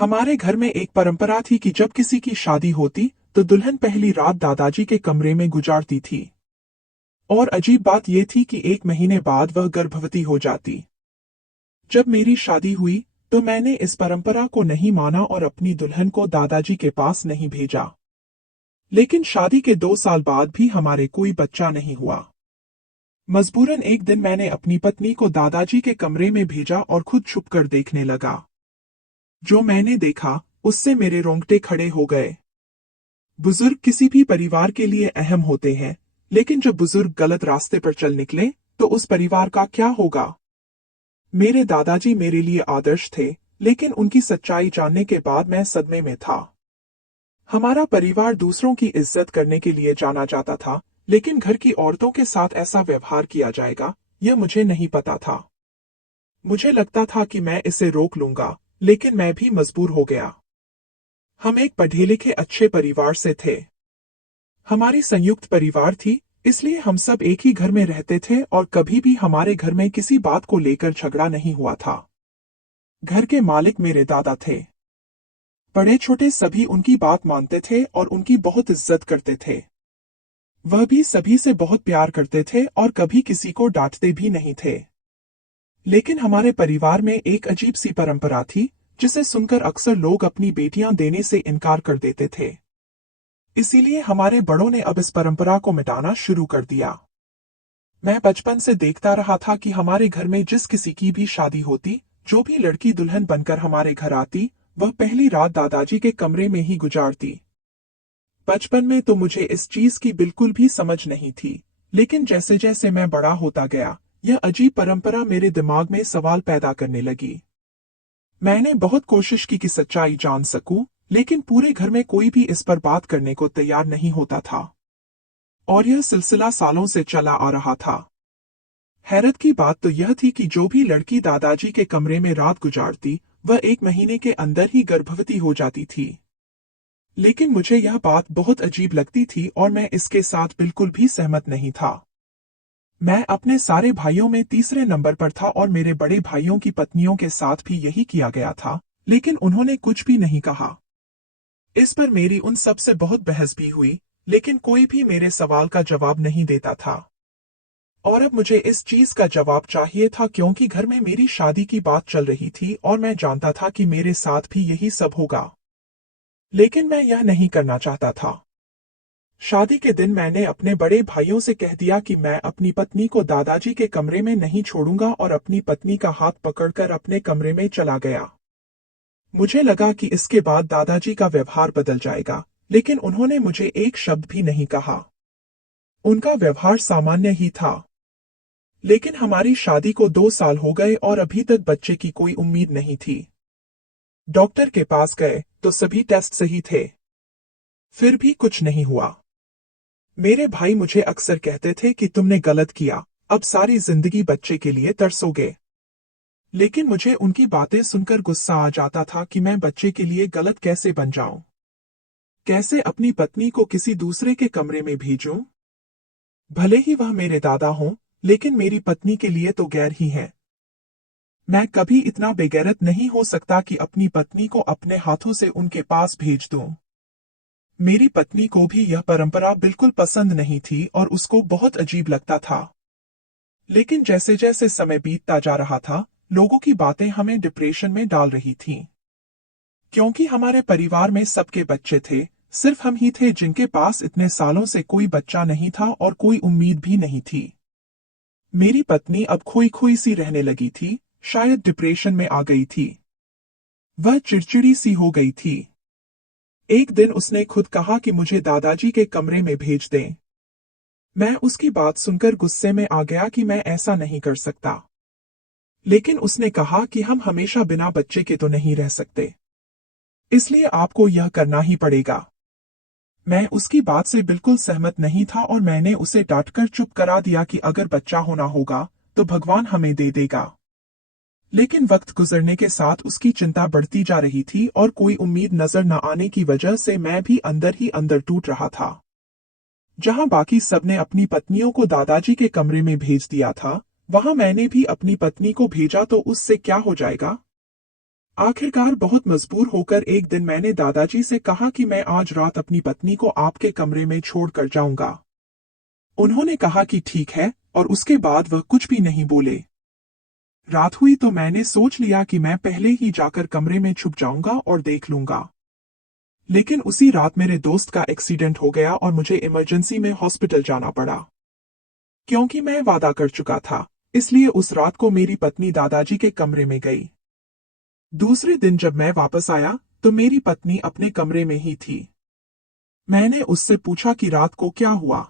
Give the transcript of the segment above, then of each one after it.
हमारे घर में एक परंपरा थी कि जब किसी की शादी होती तो दुल्हन पहली रात दादाजी के कमरे में गुजारती थी। और अजीब बात यह थी कि 1 महीने बाद वह गर्भवती हो जाती। जब मेरी शादी हुई तो मैंने इस परंपरा को नहीं माना और अपनी दुल्हन को दादाजी के पास नहीं भेजा। लेकिन शादी के 2 साल बाद भी हमारे कोई बच्चा नहीं हुआ। मजबूरन एक दिन मैंने अपनी पत्नी को दादाजी के कमरे में भेजा और खुद छुपकर देखने लगा। जो मैंने देखा उससे मेरे रोंगटे खड़े हो गए। बुजुर्ग किसी भी परिवार के लिए अहम होते हैं, लेकिन जब बुजुर्ग गलत रास्ते पर चल निकले तो उस परिवार का क्या होगा। मेरे दादाजी मेरे लिए आदर्श थे, लेकिन उनकी सच्चाई जानने के बाद मैं सदमे में था। हमारा परिवार दूसरों की इज्जत करने के लिए जाना जाता था, लेकिन घर की औरतों के साथ ऐसा व्यवहार किया जाएगा यह मुझे नहीं पता था। मुझे लगता था कि मैं इसे रोक लूंगा, लेकिन मैं भी मजबूर हो गया। हम एक पढ़े लिखे अच्छे परिवार से थे। हमारी संयुक्त परिवार थी, इसलिए हम सब एक ही घर में रहते थे और कभी भी हमारे घर में किसी बात को लेकर झगड़ा नहीं हुआ था। घर के मालिक मेरे दादा थे। बड़े छोटे सभी उनकी बात मानते थे और उनकी बहुत इज्जत करते थे। वह भी सभी से बहुत प्यार करते थे और कभी किसी को डांटते भी नहीं थे। लेकिन हमारे परिवार में एक अजीब सी परंपरा थी, जिसे सुनकर अक्सर लोग अपनी बेटियां देने से इनकार कर देते थे। इसीलिए हमारे बड़ों ने अब इस परंपरा को मिटाना शुरू कर दिया। मैं बचपन से देखता रहा था कि हमारे घर में जिस किसी की भी शादी होती, जो भी लड़की दुल्हन बनकर हमारे घर आती, वह पहली रात दादाजी के कमरे में ही गुजारती। बचपन में तो मुझे इस चीज की बिल्कुल भी समझ नहीं थी, लेकिन जैसे जैसे मैं बड़ा होता गया, यह अजीब परंपरा मेरे दिमाग में सवाल पैदा करने लगी। मैंने बहुत कोशिश की कि सच्चाई जान सकूं, लेकिन पूरे घर में कोई भी इस पर बात करने को तैयार नहीं होता था। और यह सिलसिला सालों से चला आ रहा था। हैरत की बात तो यह थी कि जो भी लड़की दादाजी के कमरे में रात गुजारती, वह 1 महीने के अंदर ही गर्भवती हो जाती थी। लेकिन मुझे यह बात बहुत अजीब लगती थी और मैं इसके साथ बिल्कुल भी सहमत नहीं था। मैं अपने सारे भाइयों में तीसरे नंबर पर था और मेरे बड़े भाइयों की पत्नियों के साथ भी यही किया गया था, लेकिन उन्होंने कुछ भी नहीं कहा। इस पर मेरी उन सब से बहुत बहस भी हुई, लेकिन कोई भी मेरे सवाल का जवाब नहीं देता था। और अब मुझे इस चीज का जवाब चाहिए था, क्योंकि घर में मेरी शादी की बात चल रही थी और मैं जानता था कि मेरे साथ भी यही सब होगा। लेकिन मैं यह नहीं करना चाहता था। शादी के दिन मैंने अपने बड़े भाइयों से कह दिया कि मैं अपनी पत्नी को दादाजी के कमरे में नहीं छोड़ूंगा और अपनी पत्नी का हाथ पकड़कर अपने कमरे में चला गया। मुझे लगा कि इसके बाद दादाजी का व्यवहार बदल जाएगा, लेकिन उन्होंने मुझे एक शब्द भी नहीं कहा। उनका व्यवहार सामान्य ही था। लेकिन हमारी शादी को 2 साल हो गए और अभी तक बच्चे की कोई उम्मीद नहीं थी। डॉक्टर के पास गए तो सभी टेस्ट सही थे, फिर भी कुछ नहीं हुआ। मेरे भाई मुझे अक्सर कहते थे कि तुमने गलत किया, अब सारी जिंदगी बच्चे के लिए तरसोगे। लेकिन मुझे उनकी बातें सुनकर गुस्सा आ जाता था कि मैं बच्चे के लिए गलत कैसे बन जाऊं। कैसे अपनी पत्नी को किसी दूसरे के कमरे में भेजूं? भले ही वह मेरे दादा हों, लेकिन मेरी पत्नी के लिए तो गैर ही है। मैं कभी इतना बेगैरत नहीं हो सकता कि अपनी पत्नी को अपने हाथों से उनके पास भेज दूं। मेरी पत्नी को भी यह परंपरा बिल्कुल पसंद नहीं थी और उसको बहुत अजीब लगता था। लेकिन जैसे जैसे समय बीतता जा रहा था, लोगों की बातें हमें डिप्रेशन में डाल रही थीं। क्योंकि हमारे परिवार में सबके बच्चे थे, सिर्फ हम ही थे जिनके पास इतने सालों से कोई बच्चा नहीं था और कोई उम्मीद भी नहीं थी। मेरी पत्नी अब खोई खोई सी रहने लगी थी, शायद डिप्रेशन में आ गई थी। वह चिड़चिड़ी सी हो गई थी। एक दिन उसने खुद कहा कि मुझे दादाजी के कमरे में भेज दें। मैं उसकी बात सुनकर गुस्से में आ गया कि मैं ऐसा नहीं कर सकता। लेकिन उसने कहा कि हम हमेशा बिना बच्चे के तो नहीं रह सकते, इसलिए आपको यह करना ही पड़ेगा। मैं उसकी बात से बिल्कुल सहमत नहीं था और मैंने उसे डांटकर चुप करा दिया कि अगर बच्चा होना होगा तो भगवान हमें दे देगा। लेकिन वक्त गुजरने के साथ उसकी चिंता बढ़ती जा रही थी और कोई उम्मीद नजर न आने की वजह से मैं भी अंदर ही अंदर टूट रहा था। जहां बाकी सबने अपनी पत्नियों को दादाजी के कमरे में भेज दिया था, वहां मैंने भी अपनी पत्नी को भेजा तो उससे क्या हो जाएगा। आखिरकार बहुत मजबूर होकर एक दिन मैंने दादाजी से कहा कि मैं आज रात अपनी पत्नी को आपके कमरे में छोड़कर जाऊंगा। उन्होंने कहा कि ठीक है, और उसके बाद वह कुछ भी नहीं बोले। रात हुई तो मैंने सोच लिया कि मैं पहले ही जाकर कमरे में छुप जाऊंगा और देख लूंगा। लेकिन उसी रात मेरे दोस्त का एक्सीडेंट हो गया और मुझे इमरजेंसी में हॉस्पिटल जाना पड़ा। क्योंकि मैं वादा कर चुका था, इसलिए उस रात को मेरी पत्नी दादाजी के कमरे में गई। दूसरे दिन जब मैं वापस आया तो मेरी पत्नी अपने कमरे में ही थी। मैंने उससे पूछा कि रात को क्या हुआ।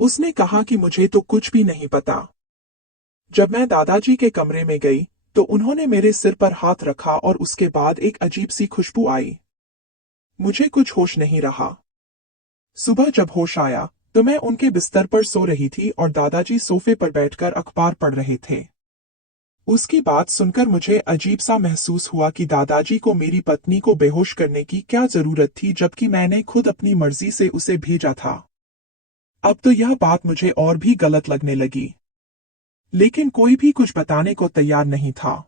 उसने कहा कि मुझे तो कुछ भी नहीं पता। जब मैं दादाजी के कमरे में गई तो उन्होंने मेरे सिर पर हाथ रखा और उसके बाद एक अजीब सी खुशबू आई। मुझे कुछ होश नहीं रहा। सुबह जब होश आया तो मैं उनके बिस्तर पर सो रही थी और दादाजी सोफे पर बैठकर अखबार पढ़ रहे थे। उसकी बात सुनकर मुझे अजीब सा महसूस हुआ कि दादाजी को मेरी पत्नी को बेहोश करने की क्या जरूरत थी, जबकि मैंने खुद अपनी मर्जी से उसे भेजा था। अब तो यह बात मुझे और भी गलत लगने लगी। लेकिन कोई भी कुछ बताने को तैयार नहीं था।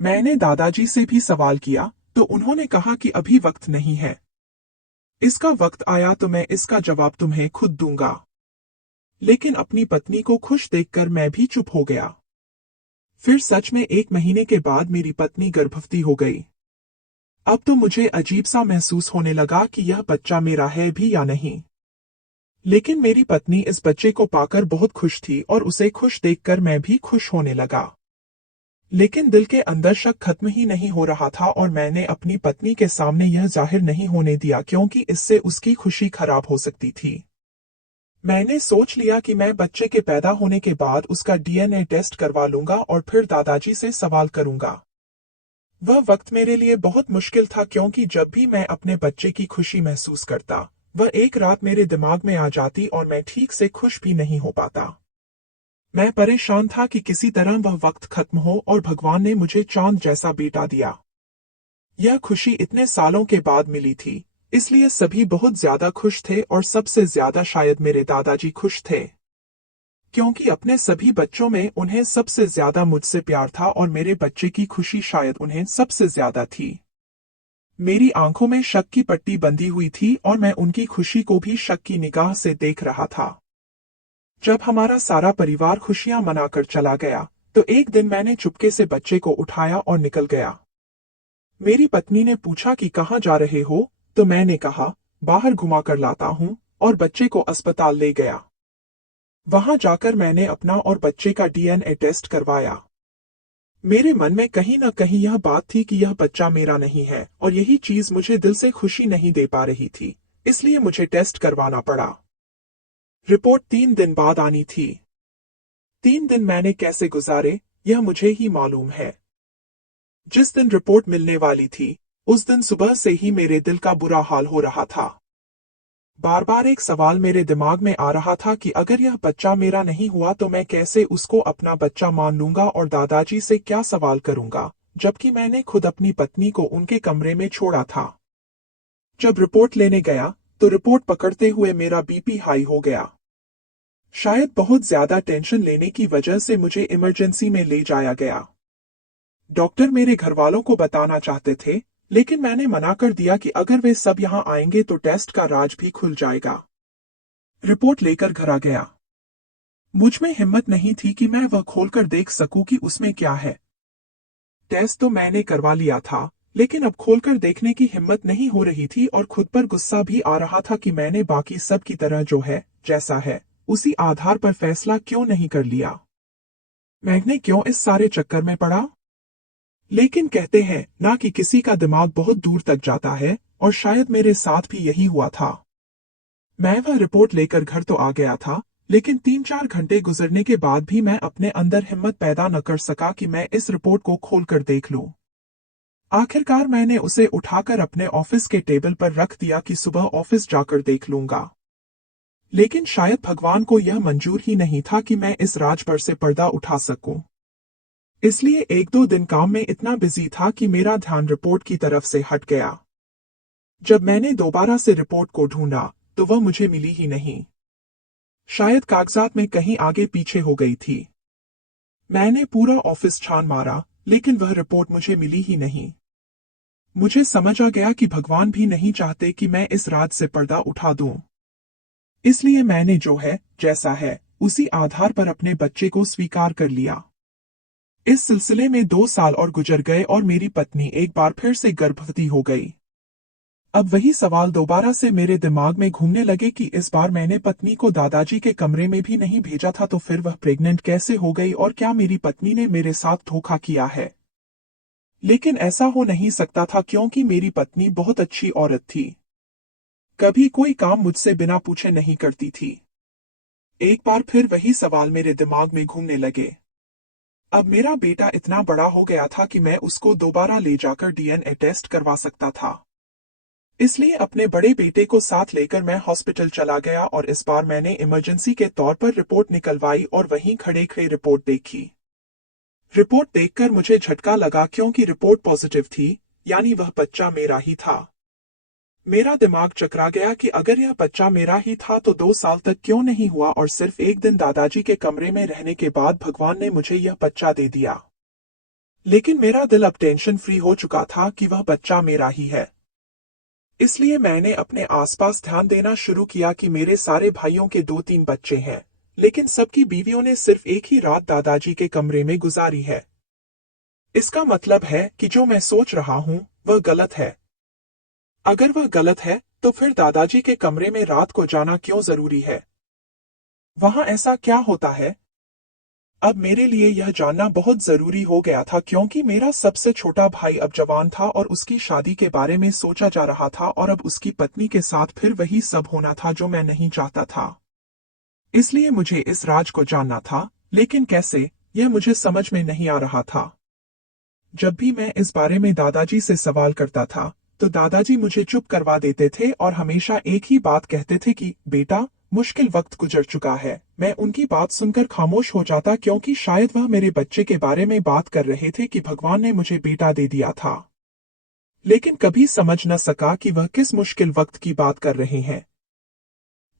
मैंने दादाजी से भी सवाल किया तो उन्होंने कहा कि अभी वक्त नहीं है। इसका वक्त आया तो मैं इसका जवाब तुम्हें खुद दूंगा। लेकिन अपनी पत्नी को खुश देखकर मैं भी चुप हो गया। फिर सच में 1 महीने के बाद मेरी पत्नी गर्भवती हो गई। अब तो मुझे अजीब सा महसूस होने लगा कि यह बच्चा मेरा है भी या नहीं। लेकिन मेरी पत्नी इस बच्चे को पाकर बहुत खुश थी और उसे खुश देखकर मैं भी खुश होने लगा। लेकिन दिल के अंदर शक खत्म ही नहीं हो रहा था और मैंने अपनी पत्नी के सामने यह जाहिर नहीं होने दिया, क्योंकि इससे उसकी खुशी खराब हो सकती थी। मैंने सोच लिया कि मैं बच्चे के पैदा होने के बाद उसका डीएनए टेस्ट करवा लूंगा और फिर दादाजी से सवाल करूंगा। वह वक्त मेरे लिए बहुत मुश्किल था, क्योंकि जब भी मैं अपने बच्चे की खुशी महसूस करता वह एक रात मेरे दिमाग में आ जाती और मैं ठीक से खुश भी नहीं हो पाता। मैं परेशान था कि किसी तरह वह वक्त खत्म हो और भगवान ने मुझे चांद जैसा बेटा दिया। यह खुशी इतने सालों के बाद मिली थी, इसलिए सभी बहुत ज्यादा खुश थे और सबसे ज्यादा शायद मेरे दादाजी खुश थे, क्योंकि अपने सभी बच्चों में उन्हें सबसे ज्यादा मुझसे प्यार था और मेरे बच्चे की खुशी शायद उन्हें सबसे ज्यादा थी। मेरी आंखों में शक की पट्टी बंधी हुई थी और मैं उनकी खुशी को भी शक की निगाह से देख रहा था। जब हमारा सारा परिवार खुशियां मनाकर चला गया तो एक दिन मैंने चुपके से बच्चे को उठाया और निकल गया। मेरी पत्नी ने पूछा कि कहाँ जा रहे हो, तो मैंने कहा बाहर घुमा कर लाता हूँ, और बच्चे को अस्पताल ले गया। वहां जाकर मैंने अपना और बच्चे का डीएनए टेस्ट करवाया। मेरे मन में कहीं न कहीं यह बात थी कि यह बच्चा मेरा नहीं है और यही चीज मुझे दिल से खुशी नहीं दे पा रही थी, इसलिए मुझे टेस्ट करवाना पड़ा। रिपोर्ट 3 दिन बाद आनी थी। 3 दिन मैंने कैसे गुजारे यह मुझे ही मालूम है। जिस दिन रिपोर्ट मिलने वाली थी उस दिन सुबह से ही मेरे दिल का बुरा हाल हो रहा था। बार बार एक सवाल मेरे दिमाग में आ रहा था कि अगर यह बच्चा मेरा नहीं हुआ तो मैं कैसे उसको अपना बच्चा मान लूंगा और दादाजी से क्या सवाल करूंगा, जबकि मैंने खुद अपनी पत्नी को उनके कमरे में छोड़ा था। जब रिपोर्ट लेने गया तो रिपोर्ट पकड़ते हुए मेरा बीपी हाई हो गया। शायद बहुत ज्यादा टेंशन लेने की वजह से मुझे इमरजेंसी में ले जाया गया। डॉक्टर मेरे घरवालों को बताना चाहते थे, लेकिन मैंने मना कर दिया कि अगर वे सब यहाँ आएंगे तो टेस्ट का राज भी खुल जाएगा। रिपोर्ट लेकर घर आ गया। मुझ में हिम्मत नहीं थी कि मैं वह खोलकर देख सकूं कि उसमें क्या है। टेस्ट तो मैंने करवा लिया था, लेकिन अब खोलकर देखने की हिम्मत नहीं हो रही थी और खुद पर गुस्सा भी आ रहा था कि मैंने बाकी सब की तरह जो है, जैसा है, उसी आधार पर फैसला क्यों नहीं कर लिया। मैंने क्यों इस सारे चक्कर में पड़ा। लेकिन कहते हैं ना कि किसी का दिमाग बहुत दूर तक जाता है, और शायद मेरे साथ भी यही हुआ था। मैं वह रिपोर्ट लेकर घर तो आ गया था, लेकिन 3-4 घंटे गुजरने के बाद भी मैं अपने अंदर हिम्मत पैदा न कर सका कि मैं इस रिपोर्ट को खोलकर देख लूं। आखिरकार मैंने उसे उठाकर अपने ऑफिस के टेबल पर रख दिया कि सुबह ऑफिस जाकर देख लूंगा। लेकिन शायद भगवान को यह मंजूर ही नहीं था कि मैं इस राज पर से पर्दा उठा सकूं। इसलिए 1-2 दिन काम में इतना बिजी था कि मेरा ध्यान रिपोर्ट की तरफ से हट गया। जब मैंने दोबारा से रिपोर्ट को ढूंढा तो वह मुझे मिली ही नहीं। शायद कागजात में कहीं आगे पीछे हो गई थी। मैंने पूरा ऑफिस छान मारा, लेकिन वह रिपोर्ट मुझे मिली ही नहीं। मुझे समझ आ गया कि भगवान भी नहीं चाहते कि मैं इस राज से पर्दा उठा दूं। इसलिए मैंने जो है, जैसा है, उसी आधार पर अपने बच्चे को स्वीकार कर लिया। इस सिलसिले में 2 साल और गुजर गए और मेरी पत्नी एक बार फिर से गर्भवती हो गई। अब वही सवाल दोबारा से मेरे दिमाग में घूमने लगे कि इस बार मैंने पत्नी को दादाजी के कमरे में भी नहीं भेजा था, तो फिर वह प्रेग्नेंट कैसे हो गई और क्या मेरी पत्नी ने मेरे साथ धोखा किया है। लेकिन ऐसा हो नहीं सकता था क्योंकि मेरी पत्नी बहुत अच्छी औरत थी। कभी कोई काम मुझसे बिना पूछे नहीं करती थी। एक बार फिर वही सवाल मेरे दिमाग में घूमने लगे। अब मेरा बेटा इतना बड़ा हो गया था कि मैं उसको दोबारा ले जाकर डीएनए टेस्ट करवा सकता था। इसलिए अपने बड़े बेटे को साथ लेकर मैं हॉस्पिटल चला गया और इस बार मैंने इमरजेंसी के तौर पर रिपोर्ट निकलवाई और वहीं खड़े खड़े रिपोर्ट देखी। रिपोर्ट देखकर मुझे झटका लगा क्योंकि रिपोर्ट पॉजिटिव थी, यानी वह बच्चा मेरा ही था। मेरा दिमाग चकरा गया कि अगर यह बच्चा मेरा ही था तो 2 साल तक क्यों नहीं हुआ और सिर्फ एक दिन दादाजी के कमरे में रहने के बाद भगवान ने मुझे यह बच्चा दे दिया। लेकिन मेरा दिल अब टेंशन फ्री हो चुका था कि वह बच्चा मेरा ही है। इसलिए मैंने अपने आसपास ध्यान देना शुरू किया कि मेरे सारे भाइयों के 2-3 बच्चे हैं, लेकिन सबकी बीवियों ने सिर्फ एक ही रात दादाजी के कमरे में गुजारी है। इसका मतलब है कि जो मैं सोच रहा हूं वह गलत है। अगर वह गलत है तो फिर दादाजी के कमरे में रात को जाना क्यों जरूरी है? वहां ऐसा क्या होता है? अब मेरे लिए यह जानना बहुत जरूरी हो गया था क्योंकि मेरा सबसे छोटा भाई अब जवान था और उसकी शादी के बारे में सोचा जा रहा था और अब उसकी पत्नी के साथ फिर वही सब होना था जो मैं नहीं चाहता था। इसलिए मुझे इस राज को जानना था, लेकिन कैसे, यह मुझे समझ में नहीं आ रहा था। जब भी मैं इस बारे में दादाजी से सवाल करता था तो दादाजी मुझे चुप करवा देते थे और हमेशा एक ही बात कहते थे कि बेटा, मुश्किल वक्त गुजर चुका है। मैं उनकी बात सुनकर खामोश हो जाता क्योंकि शायद वह मेरे बच्चे के बारे में बात कर रहे थे कि भगवान ने मुझे बेटा दे दिया था। लेकिन कभी समझ न सका कि वह किस मुश्किल वक्त की बात कर रहे हैं।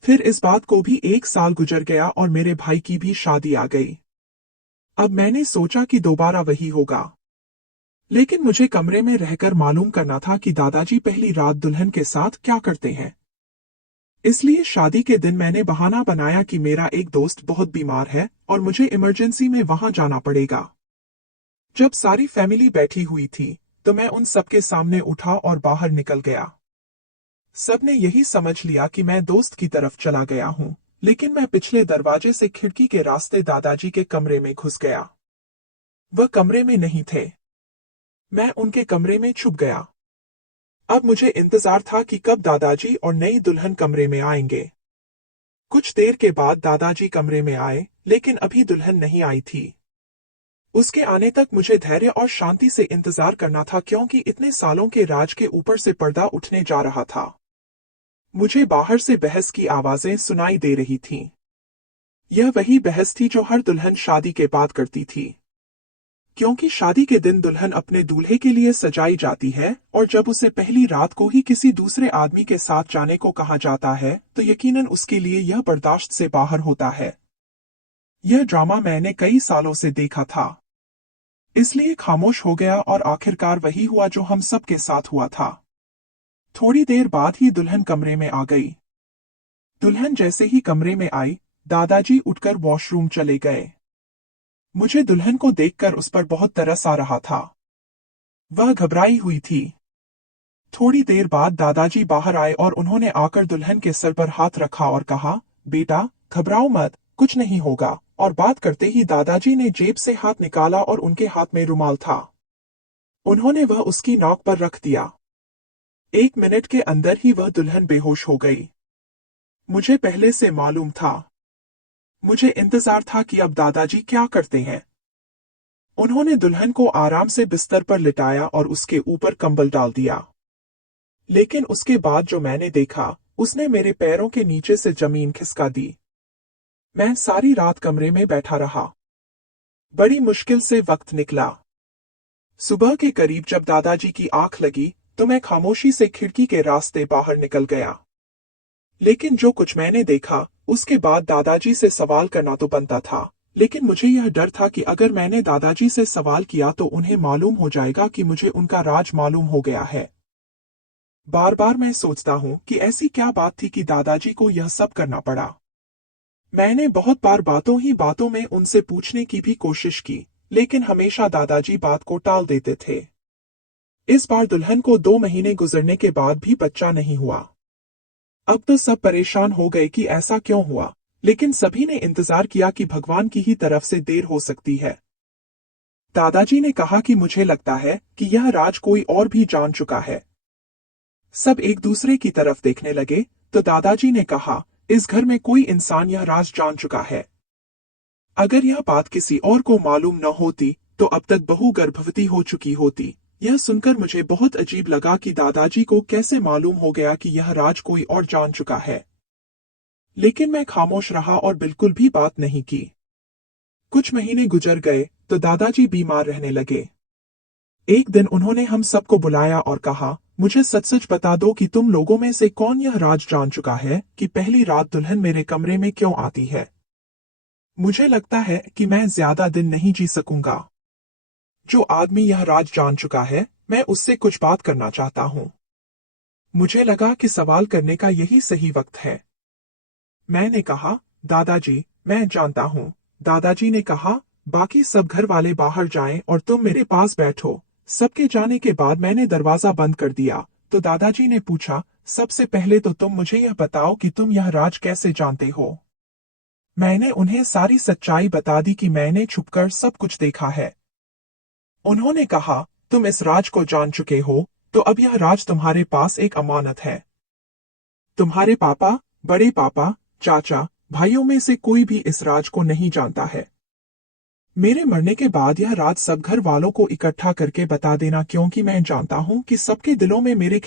फिर इस बात को भी 1 साल गुजर गया और मेरे भाई की भी शादी आ गई। अब मैंने सोचा कि दोबारा वही होगा, लेकिन मुझे कमरे में रहकर मालूम करना था कि दादाजी पहली रात दुल्हन के साथ क्या करते हैं। इसलिए शादी के दिन मैंने बहाना बनाया कि मेरा एक दोस्त बहुत बीमार है और मुझे इमरजेंसी में वहां जाना पड़ेगा। जब सारी फैमिली बैठी हुई थी तो मैं उन सबके सामने उठा और बाहर निकल गया। सबने यही समझ लिया कि मैं दोस्त की तरफ चला गया हूं, लेकिन मैं पिछले दरवाजे से खिड़की के रास्ते दादाजी के कमरे में घुस गया। वह कमरे में नहीं थे। मैं उनके कमरे में छुप गया। अब मुझे इंतजार था कि कब दादाजी और नई दुल्हन कमरे में आएंगे। कुछ देर के बाद दादाजी कमरे में आए, लेकिन अभी दुल्हन नहीं आई थी। उसके आने तक मुझे धैर्य और शांति से इंतजार करना था क्योंकि इतने सालों के राज के ऊपर से पर्दा उठने जा रहा था। मुझे बाहर से बहस की आवाजें सुनाई दे रही थीं। यह वही बहस थी जो हर दुल्हन शादी के बाद करती थी, क्योंकि शादी के दिन दुल्हन अपने दूल्हे के लिए सजाई जाती है और जब उसे पहली रात को ही किसी दूसरे आदमी के साथ जाने को कहा जाता है तो यकीनन उसके लिए यह बर्दाश्त से बाहर होता है। यह ड्रामा मैंने कई सालों से देखा था, इसलिए खामोश हो गया और आखिरकार वही हुआ जो हम सब के साथ हुआ था। थोड़ी देर बाद ही दुल्हन कमरे में आ गई। दुल्हन जैसे ही कमरे में आई, दादाजी उठकर वॉशरूम चले गए। मुझे दुल्हन को देखकर उस पर बहुत तरस आ रहा था। वह घबराई हुई थी। थोड़ी देर बाद दादाजी बाहर आए और उन्होंने आकर दुल्हन के सर पर हाथ रखा और कहा, बेटा, घबराओ मत, कुछ नहीं होगा। और बात करते ही दादाजी ने जेब से हाथ निकाला और उनके हाथ में रुमाल था। उन्होंने वह उसकी नाक पर रख दिया। 1 मिनट के अंदर ही वह दुल्हन बेहोश हो गई। मुझे पहले से मालूम था। मुझे इंतजार था कि अब दादाजी क्या करते हैं। उन्होंने दुल्हन को आराम से बिस्तर पर लिटाया और उसके ऊपर कंबल डाल दिया। लेकिन उसके बाद जो मैंने देखा, उसने मेरे पैरों के नीचे से जमीन खिसका दी। मैं सारी रात कमरे में बैठा रहा। बड़ी मुश्किल से वक्त निकला। सुबह के करीब जब दादाजी की आंख लगी तो मैं खामोशी से खिड़की के रास्ते बाहर निकल गया। लेकिन जो कुछ मैंने देखा, उसके बाद दादाजी से सवाल करना तो बनता था, लेकिन मुझे यह डर था कि अगर मैंने दादाजी से सवाल किया तो उन्हें मालूम हो जाएगा कि मुझे उनका राज मालूम हो गया है। बार बार मैं सोचता हूँ कि ऐसी क्या बात थी कि दादाजी को यह सब करना पड़ा। मैंने बहुत बार बातों में उनसे पूछने की भी कोशिश की, लेकिन हमेशा दादाजी बात को टाल देते थे। इस बार दुल्हन को 2 महीने गुजरने के बाद भी बच्चा नहीं हुआ। अब तो सब परेशान हो गए कि ऐसा क्यों हुआ, लेकिन सभी ने इंतजार किया कि भगवान की ही तरफ से देर हो सकती है। दादाजी ने कहा कि मुझे लगता है कि यह राज कोई और भी जान चुका है। सब एक दूसरे की तरफ देखने लगे, तो दादाजी ने कहा, इस घर में कोई इंसान यह राज जान चुका है। अगर यह बात किसी और को मालूम न होती, तो अब तक बहू गर्भवती हो चुकी होती। यह सुनकर मुझे बहुत अजीब लगा कि दादाजी को कैसे मालूम हो गया कि यह राज कोई और जान चुका है। लेकिन मैं खामोश रहा और बिल्कुल भी बात नहीं की। कुछ महीने गुजर गए, तो दादाजी बीमार रहने लगे। एक दिन उन्होंने हम सबको बुलाया और कहा, मुझे सच सच बता दो कि तुम लोगों में से कौन यह राज जान चुका है कि पहली रात दुल्हन मेरे कमरे में क्यों आती है। मुझे लगता है कि मैं ज्यादा दिन नहीं जी सकूंगा। जो आदमी यह राज जान चुका है, मैं उससे कुछ बात करना चाहता हूं। मुझे लगा कि सवाल करने का यही सही वक्त है। मैंने कहा, दादाजी, मैं जानता हूं। दादाजी ने कहा, बाकी सब घर वाले बाहर जाएं और तुम मेरे पास बैठो। सबके जाने के बाद मैंने दरवाजा बंद कर दिया, तो दादाजी ने पूछा, सबसे पहले तो तुम मुझे यह बताओ कि तुम यह राज कैसे जानते हो। मैंने उन्हें सारी सच्चाई बता दी कि मैंने छुपकर सब कुछ देखा है। उन्होंने कहा, तुम इस राज को जान चुके हो, तो अब यह राज तुम्हारे पास एक अमानत है। तुम्हारे पापा, बड़े पापा, चाचा, भाइयों में से कोई भी इस राज को नहीं जानता है। मेरे मरने के बाद यह राज सब घर वालों को इकट्ठा करके बता देना, क्योंकि मैं जानता हूं कि सबके दिलों में मेरे